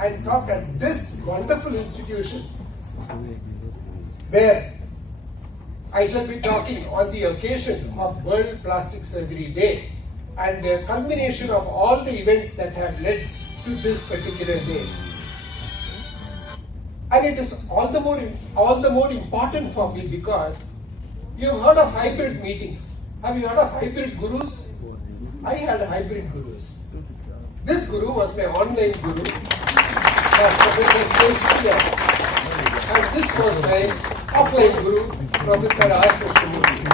and talk at this wonderful institution where I shall be talking on the occasion of World Plastic Surgery Day and the culmination of all the events that have led to this particular day. And it is all the more important for me because you have heard of hybrid meetings. Have you heard of hybrid gurus? I had hybrid gurus. This guru was my online guru, and this was my offline guru, Professor R. Krishnamurthy.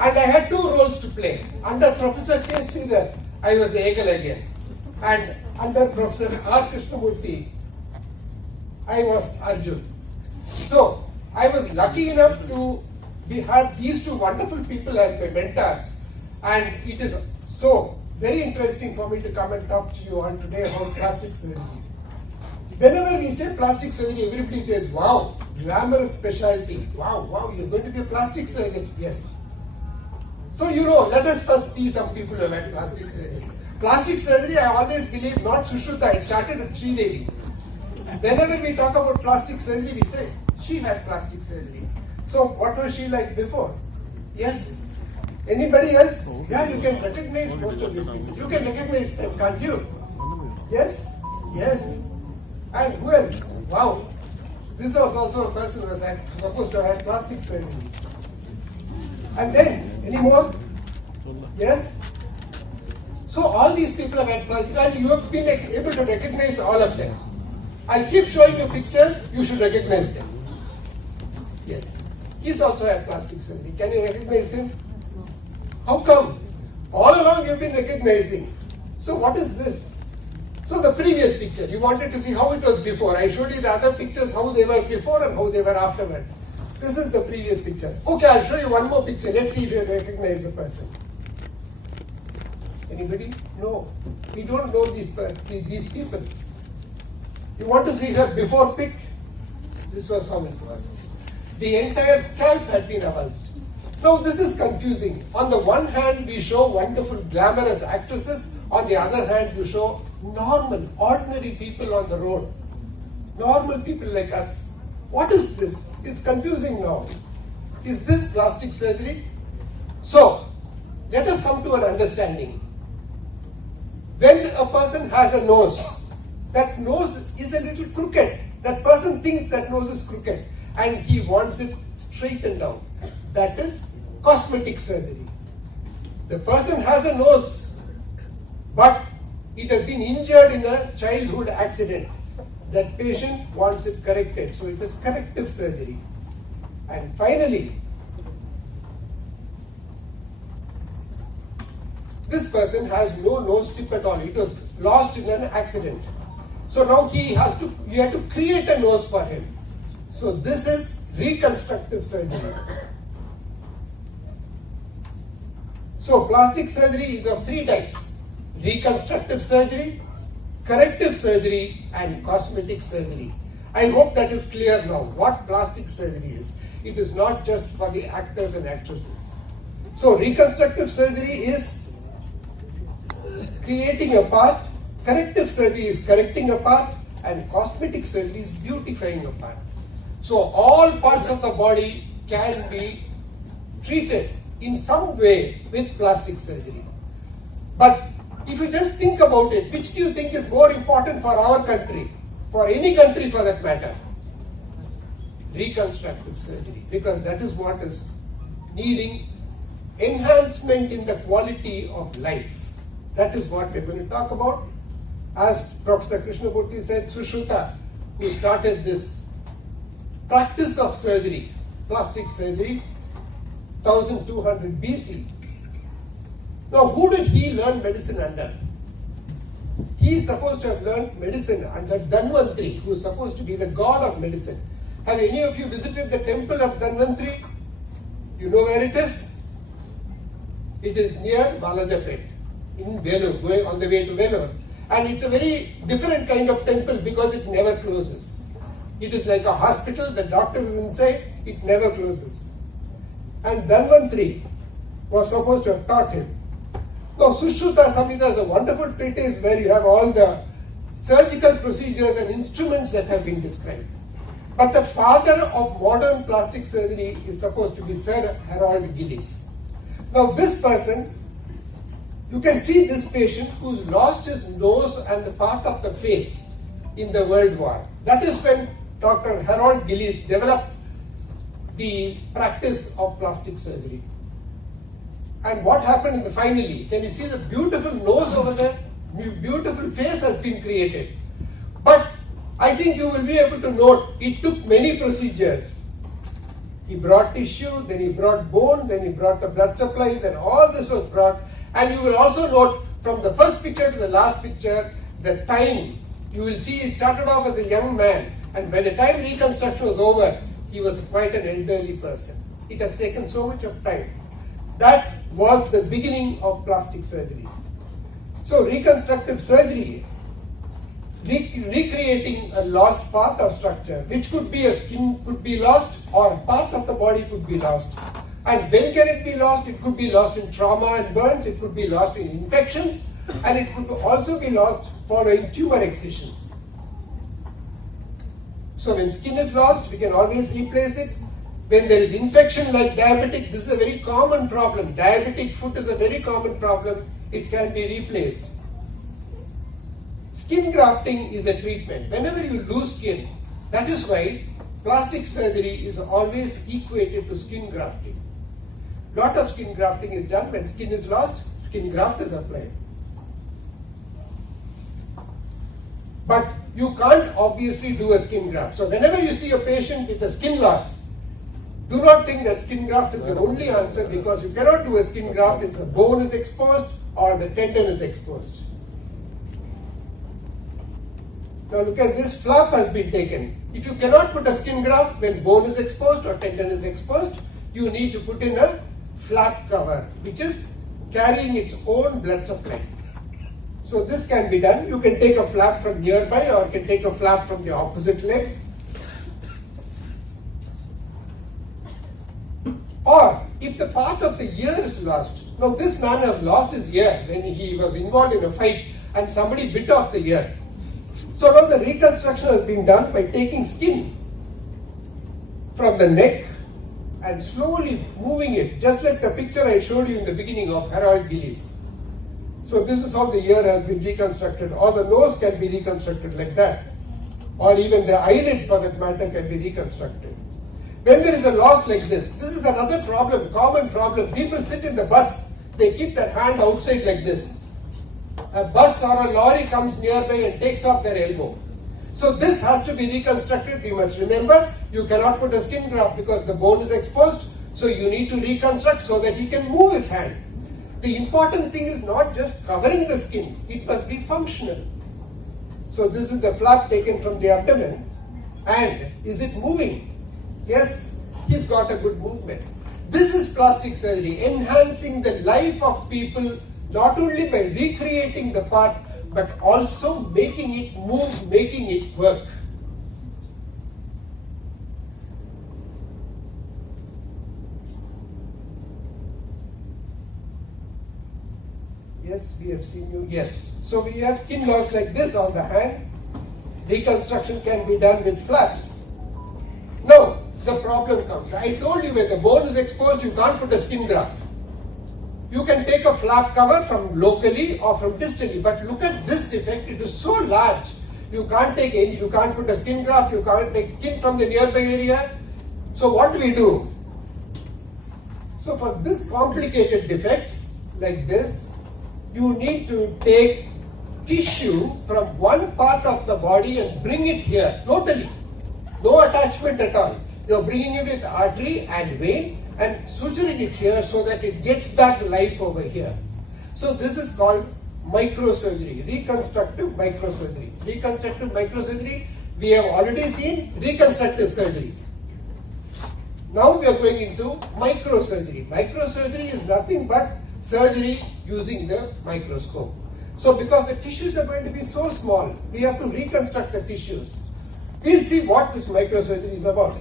And I had two roles to play. Under Professor K. Sridhar, I was the Eagle again. And under Professor R. Krishnamurthy, I was Arjun. So, I was lucky enough to have these two wonderful people as my mentors. And it is so very interesting for me to come and talk to you on today about plastic surgery. Whenever we say plastic surgery, everybody says, wow, glamorous specialty. Wow, you're going to be a plastic surgeon. Yes. So, let us first see some people who have had plastic surgery. Plastic surgery, I always believe, not Sushruta, it started with Sridevi. Whenever we talk about plastic surgery, we say, she had plastic surgery. So, what was she like before? Yes. Anybody else? Yeah, you can recognize most of these people. You can recognize them, can't you? Yes? Yes. And who else? Wow. This was also a person who was supposed to have had plastic surgery. And then, any more? Yes? So all these people have had plastic, and you have been able to recognize all of them. I'll keep showing you pictures, you should recognize them. Yes. He's also had plastic surgery. Can you recognize him? How come? All along you've been recognizing. So what is this? So the previous picture, you wanted to see how it was before. I showed you the other pictures, how they were before and how they were afterwards. This is the previous picture. Okay, I'll show you one more picture. Let's see if you recognize the person. Anybody? No. We don't know these people. You want to see her before pic? This was how it was. The entire scalp had been avulsed. Now this is confusing. On the one hand, we show wonderful, glamorous actresses. On the other hand, you show normal, ordinary people on the road. Normal people like us. What is this? It's confusing now. Is this plastic surgery? So, let us come to an understanding. When a person has a nose, that nose is a little crooked. That person thinks that nose is crooked and he wants it straightened out. That is cosmetic surgery. The person has a nose, but it has been injured in a childhood accident. That patient wants it corrected, so it is corrective surgery. And finally, this person has no nose tip at all. It was lost in an accident. So now you have to create a nose for him. So this is reconstructive surgery. So plastic surgery is of three types: reconstructive surgery, corrective surgery, and cosmetic surgery. I hope that is clear now what plastic surgery is. It is not just for the actors and actresses. So reconstructive surgery is creating a part, corrective surgery is correcting a part, and cosmetic surgery is beautifying a part. So all parts of the body can be treated in some way with plastic surgery. But if you just think about it, which do you think is more important for our country, for any country for that matter? Reconstructive surgery, because that is what is needing enhancement in the quality of life. That is what we are going to talk about. As Professor Krishnamurthy said, Sushruta, who started this practice of surgery, plastic surgery, 1200 BC. Now, who did he learn medicine under? He is supposed to have learned medicine under Dhanvantri, who is supposed to be the god of medicine. Have any of you visited the temple of Dhanvantri? You know where it is? It is near Balajapet, in Vellore, going on the way to Vellore. And it's a very different kind of temple because it never closes. It is like a hospital, the doctor is inside, it never closes. And Dhanvantri was supposed to have taught him. Now, Sushruta Samhita is a wonderful treatise where you have all the surgical procedures and instruments that have been described. But the father of modern plastic surgery is supposed to be Sir Harold Gillis. Now, this person, you can see this patient who's lost his nose and the part of the face in the World War. That is when Dr. Harold Gillis developed the practice of plastic surgery. And what happened finally? Can you see the beautiful nose over there? Beautiful face has been created. But I think you will be able to note it took many procedures. He brought tissue, then he brought bone, then he brought the blood supply, then all this was brought. And you will also note from the first picture to the last picture, the time. You will see he started off as a young man, and by the time reconstruction was over, he was quite an elderly person. It has taken so much of time. That was the beginning of plastic surgery. So reconstructive surgery, recreating a lost part of structure, which could be a skin could be lost or part of the body could be lost. And when can it be lost? It could be lost in trauma and burns, it could be lost in infections, and it could also be lost following tumor excision. So when skin is lost, we can always replace it. When there is infection like diabetic, this is a very common problem. Diabetic foot is a very common problem. It can be replaced. Skin grafting is a treatment. Whenever you lose skin, that is why plastic surgery is always equated to skin grafting. Lot of skin grafting is done when skin is lost, skin graft is applied. But you can't obviously do a skin graft. So whenever you see a patient with a skin loss, do not think that skin graft is the only answer, because you cannot do a skin graft if the bone is exposed or the tendon is exposed. Now look at this, flap has been taken. If you cannot put a skin graft when bone is exposed or tendon is exposed, you need to put in a flap cover, which is carrying its own blood supply. So this can be done. You can take a flap from nearby or you can take a flap from the opposite leg. Or if the part of the ear is lost. Now this man has lost his ear when he was involved in a fight and somebody bit off the ear. So now the reconstruction has been done by taking skin from the neck and slowly moving it, just like the picture I showed you in the beginning of Harold Gillis. So this is how the ear has been reconstructed, or the nose can be reconstructed like that, or even the eyelid for that matter can be reconstructed. When there is a loss like this is another problem, common problem. People sit in the bus, they keep their hand outside like this. A bus or a lorry comes nearby and takes off their elbow. So this has to be reconstructed. We must remember, you cannot put a skin graft because the bone is exposed. So you need to reconstruct so that he can move his hand. The important thing is not just covering the skin, it must be functional. So this is the flap taken from the abdomen. And is it moving? Yes, he's got a good movement. This is plastic surgery, enhancing the life of people, not only by recreating the part, but also making it move, making it work. Yes, we have seen you. Yes. So we have skin loss like this on the hand. Reconstruction can be done with flaps. Now, the problem comes. I told you when the bone is exposed, you can't put a skin graft. You can take a flap cover from locally or from distally, but look at this defect. It is so large. You can't take any, you can't put a skin graft, you can't take skin from the nearby area. So what do we do? So for this complicated defects like this, you need to take tissue from one part of the body and bring it here totally. No attachment at all. You're bringing it with artery and vein and suturing it here so that it gets back life over here. So this is called microsurgery, reconstructive microsurgery. Reconstructive microsurgery, we have already seen reconstructive surgery. Now we are going into microsurgery. Microsurgery is nothing but surgery using the microscope. So because the tissues are going to be so small, we have to reconstruct the tissues. We'll see what this microsurgery is about.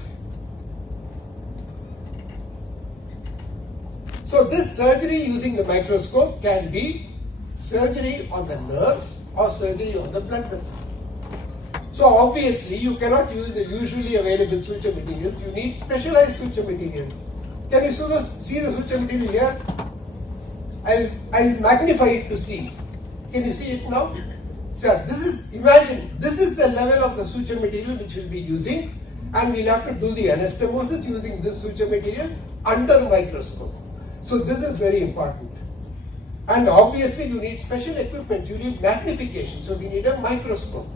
So this surgery using the microscope can be surgery on the nerves or surgery on the blood vessels. So obviously you cannot use the usually available suture materials, you need specialized suture materials. Can you see the suture material here? I'll magnify it to see. Can you see it now? So imagine, this is the level of the suture material which we'll be using, and we'll have to do the anastomosis using this suture material under microscope. So this is very important. And obviously you need special equipment, you need magnification, so we need a microscope.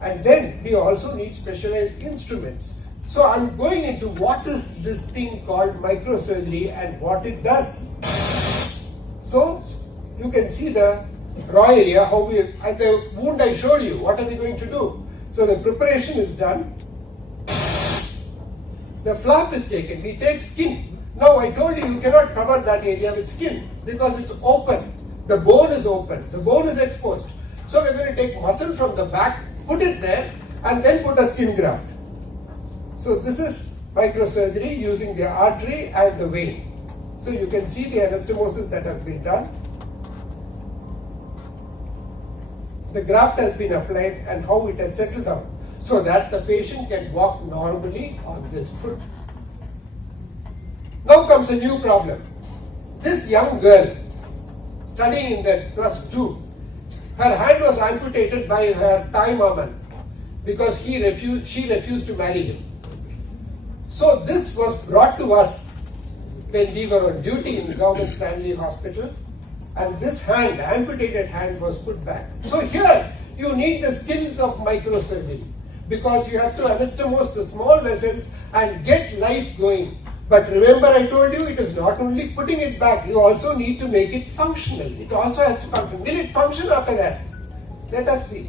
And then we also need specialized instruments. So I'm going into what is this thing called microsurgery and what it does. So you can see the raw area, how we, at the wound I showed you, what are we going to do? So the preparation is done. The flap is taken, we take skin. Now I told you cannot cover that area with skin because it's open. The bone is open, the bone is exposed. So we're going to take muscle from the back, put it there, and then put a skin graft. So this is microsurgery using the artery and the vein. So you can see the anastomosis that has been done. The graft has been applied and how it has settled down so that the patient can walk normally on this foot. Now comes a new problem. This young girl studying in the +2, her hand was amputated by her Thai maman because she refused to marry him. So this was brought to us when we were on duty in the Government Stanley Hospital, and this hand, amputated hand, was put back. So here you need the skills of microsurgery because you have to anastomose the small vessels and get life going. But remember, I told you, it is not only putting it back, you also need to make it functional. It also has to function. Will it function after that? Let us see.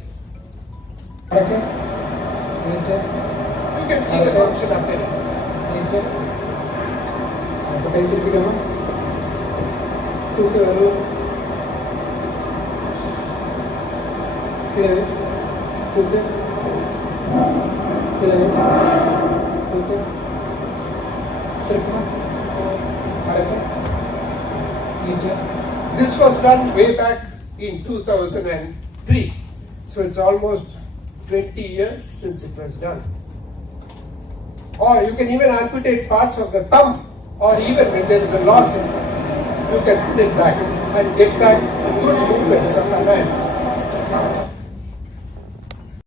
You can see the function up there. This was done way back in 2003. So it's almost 20 years since it was done. Or you can even amputate parts of the thumb, or even when there is a loss, you can put it back and get back good movements of the hand.